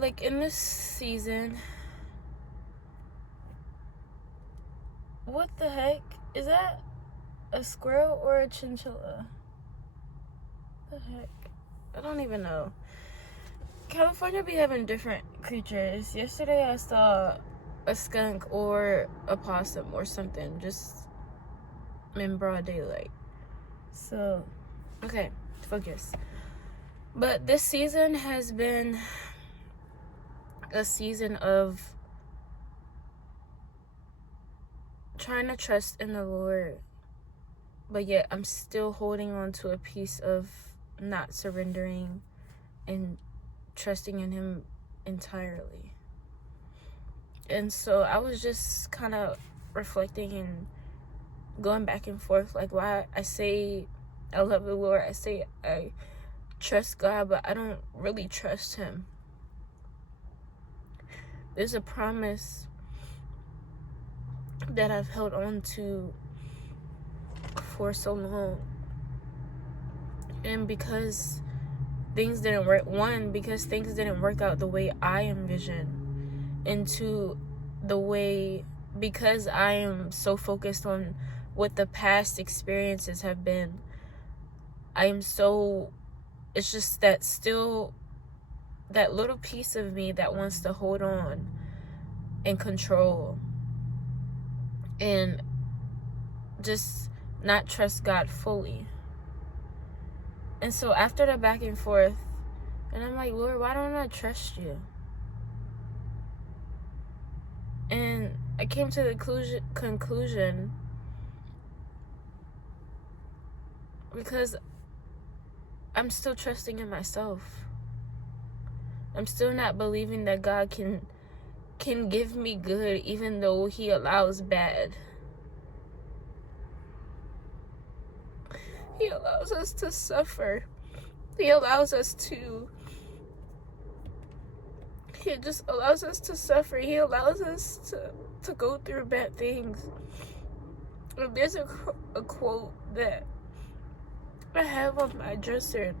like in this season, what the heck? Is that a squirrel or a chinchilla? What the heck? I don't even know. California be having different creatures. Yesterday I saw a skunk or a possum or something just in broad daylight. So, okay, focus. But this season has been a season of trying to trust in the Lord, but yet I'm still holding on to a piece of not surrendering and trusting in Him entirely. And so I was just kind of reflecting and going back and forth, like why I say I love the Lord, I say I trust God, but I don't really trust Him. There's a promise that I've held on to for so long, and because things didn't work out the way I envisioned, and two, because I am so focused on what the past experiences have been, it's just that still that little piece of me that wants to hold on and control and just not trust God fully. And so after the back and forth, and I'm like, Lord, why don't I trust you? And I came to the conclusion because I'm still trusting in myself. I'm still not believing that God can give me good even though He allows bad. He allows us to suffer. He just allows us to suffer. He allows us to go through bad things. There's a quote that I have on my dresser,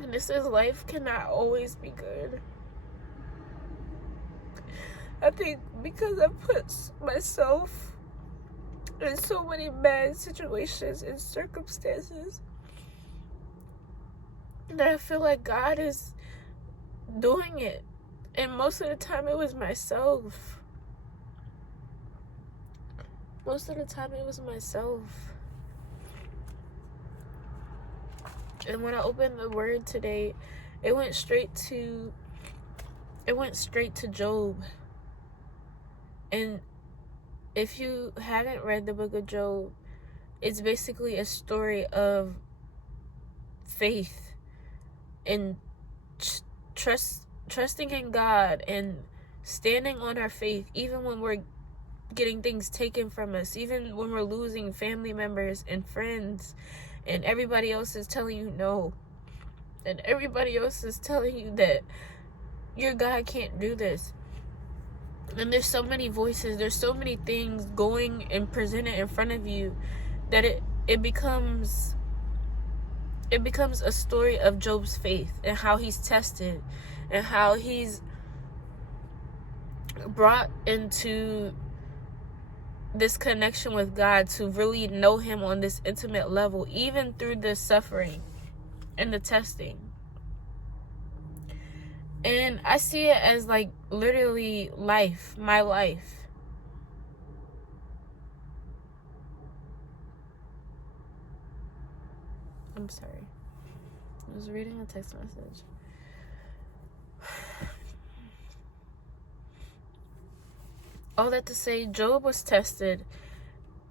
and it says, life cannot always be good. I think because I put myself in so many bad situations and circumstances that I feel like God is doing it. And most of the time it was myself. And when I opened the word today, it went straight to Job. And if you haven't read the book of Job, it's basically a story of faith and trusting in God and standing on our faith even when we're getting things taken from us, even when we're losing family members and friends, and everybody else is telling you no, and everybody else is telling you that your God can't do this. And there's so many voices, there's so many things going and presented in front of you that it becomes a story of Job's faith and how he's tested and how he's brought into this connection with God to really know Him on this intimate level, even through the suffering and the testing. And I see it as like literally my life. I'm sorry. I was reading a text message. All that to say, Job was tested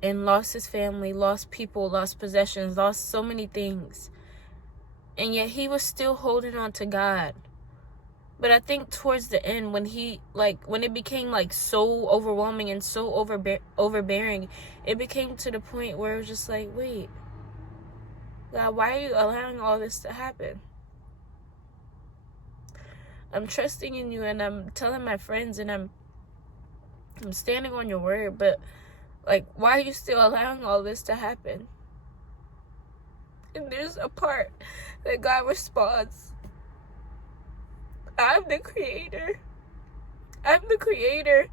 and lost his family, lost people, lost possessions, lost so many things. And yet he was still holding on to God. But I think towards the end, when it became like so overwhelming and so overbearing, it became to the point where it was just like, wait, God, why are you allowing all this to happen? I'm trusting in you, and I'm telling my friends, and I'm standing on your word, but like, why are you still allowing all this to happen? And there's a part that God responds. I'm the creator. I'm the creator.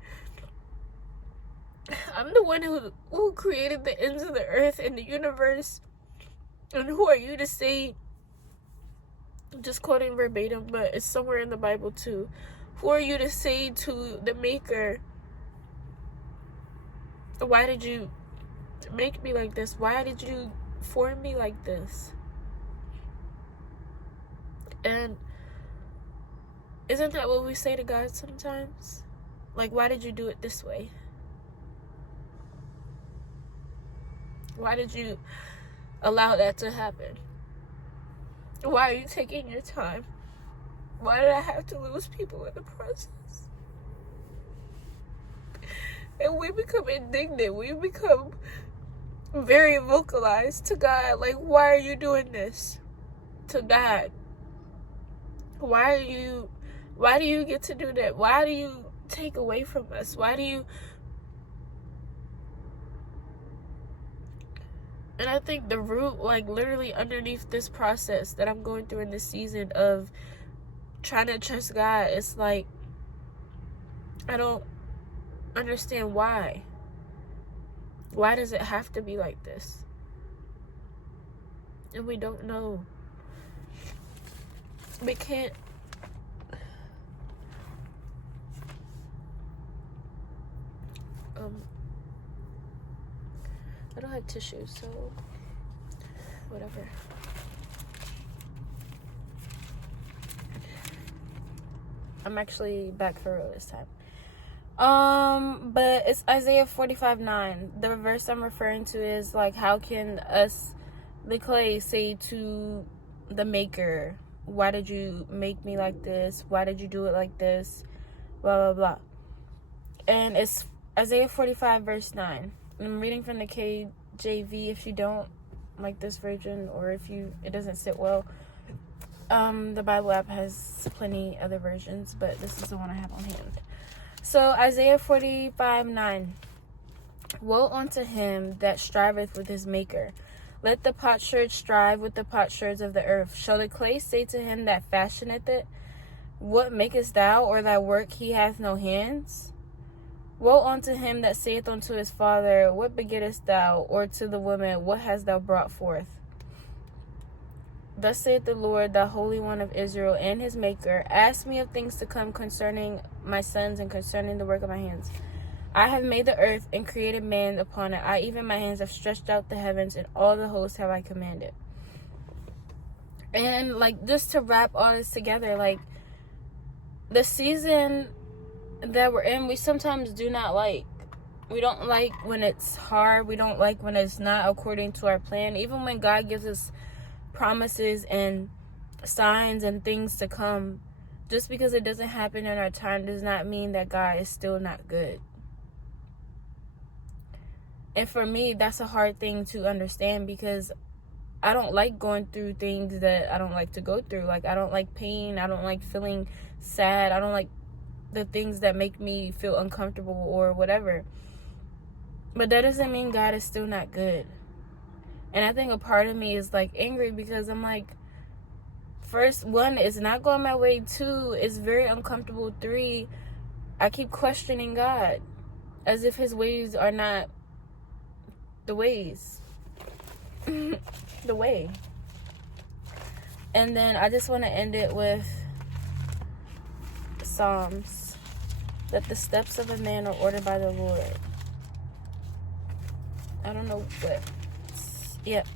I'm the one who created the ends of the earth and the universe. And who are you to say, just quoting verbatim, but it's somewhere in the Bible too. Who are you to say to the maker, why did you make me like this? Why did you form me like this? And isn't that what we say to God sometimes? Like, why did you do it this way? Why did you allow that to happen? Why are you taking your time? Why did I have to lose people in the process? And we become indignant. We become very vocalized to God. Like, why are you doing this to God? Why do you get to do that? Why do you take away from us? Why do you... And I think the root, like, literally underneath this process that I'm going through in this season of trying to trust God, it's like, I don't understand why. Why does it have to be like this? And we don't know. We can't... I don't have tissues, so whatever. I'm actually back for real this time. But it's Isaiah 45:9. The verse I'm referring to is like, how can us, the clay, say to the maker, why did you make me like this? Why did you do it like this? Blah, blah, blah. And it's Isaiah 45 verse 9. I'm reading from the KJV. If you don't like this version, or if it doesn't sit well, the Bible app has plenty other versions, but this is the one I have on hand. So Isaiah 45:9. Woe unto him that striveth with his maker. Let the potsherd strive with the potsherds of the earth. Shall the clay say to him that fashioneth it, what makest thou? Or thy work he hath no hands? Woe unto him that saith unto his father, what begettest thou? Or to the woman, what hast thou brought forth? Thus saith the Lord, the Holy One of Israel, and his Maker, ask me of things to come concerning my sons and concerning the work of my hands. I have made the earth and created man upon it. I, even my hands, have stretched out the heavens, and all the hosts have I commanded. And, like, just to wrap all this together, like, the season that we're in, we sometimes do not like. We don't like when it's hard. We don't like when it's not according to our plan. Even when God gives us promises and signs and things to come, just because it doesn't happen in our time does not mean that God is still not good. And for me, that's a hard thing to understand, because I don't like going through things that I don't like to go through. Like, I don't like pain. I don't like feeling sad. I don't like the things that make me feel uncomfortable or whatever. But that doesn't mean God is still not good. And I think a part of me is like angry, because I'm like, first, 1, it's not going my way. 2, it's very uncomfortable. 3, I keep questioning God as if his ways are not the ways. The way. And then I just want to end it with Psalms, that the steps of a man are ordered by the Lord. I don't know what. Yep.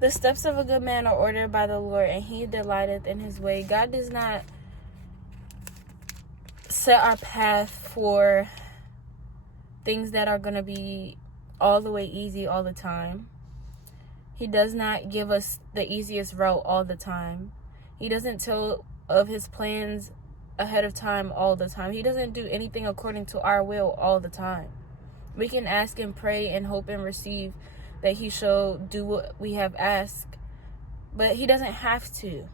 The steps of a good man are ordered by the Lord, and he delighteth in his way. God does not set our path for things that are going to be all the way easy all the time. He does not give us the easiest route all the time. He doesn't tell of his plans ahead of time all the time. He doesn't do anything according to our will all the time. We can ask and pray and hope and receive that he shall do what we have asked, but he doesn't have to.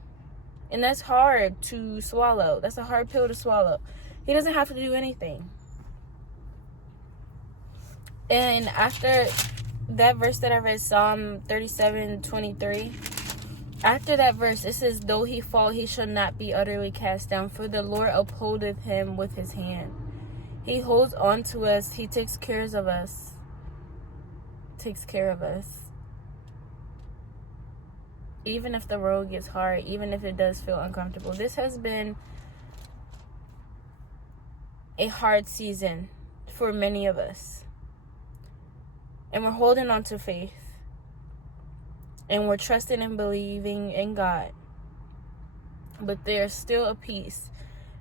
And that's hard to swallow. That's a hard pill to swallow. He doesn't have to do anything. And after that verse that I read, Psalm 37:23, after that verse, it says, though he fall, he shall not be utterly cast down, for the Lord upholdeth him with his hand. He holds on to us. He takes care of us. Takes care of us. Even if the road gets hard, even if it does feel uncomfortable. This has been a hard season for many of us. And we're holding on to faith. And we're trusting and believing in God. But there's still a piece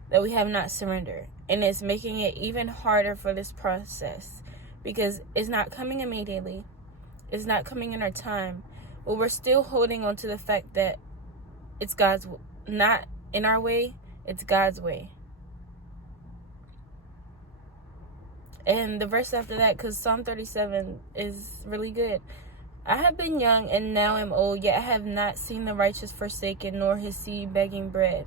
that we have not surrendered. And it's making it even harder for this process. Because it's not coming immediately. It's not coming in our time. But we're still holding on to the fact that it's God's, not in our way, it's God's way. And the verse after that, because Psalm 37 is really good. I have been young and now am old, yet I have not seen the righteous forsaken, nor his seed begging bread.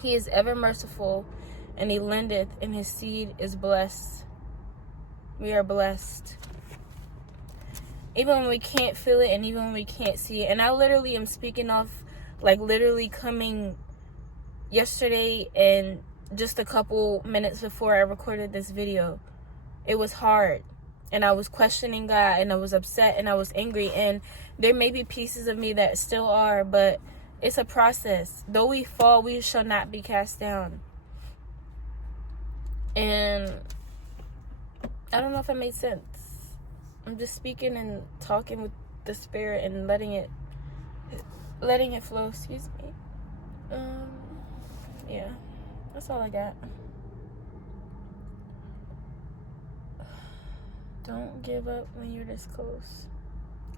He is ever merciful, and he lendeth, and his seed is blessed. We are blessed. Even when we can't feel it, and even when we can't see it. And I literally am speaking off, like literally coming yesterday and just a couple minutes before I recorded this video. It was hard. And I was questioning God, and I was upset, and I was angry. And there may be pieces of me that still are, but it's a process. Though we fall, we shall not be cast down. And I don't know if it made sense. I'm just speaking and talking with the Spirit and letting it flow. Excuse me. Yeah, that's all I got. Don't give up when you're this close.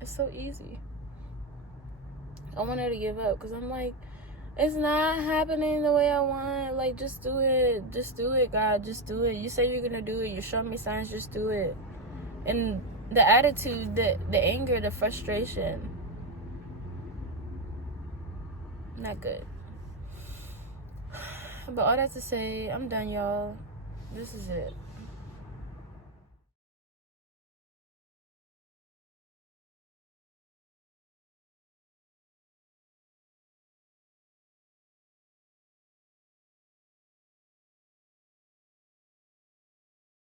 It's so easy. I wanted to give up because I'm like, it's not happening the way I want. Like, just do it. Just do it, God. Just do it. You say you're going to do it. You're showing me signs. Just do it. And the attitude, the anger, the frustration, not good. But all that to say, I'm done, y'all. This is it.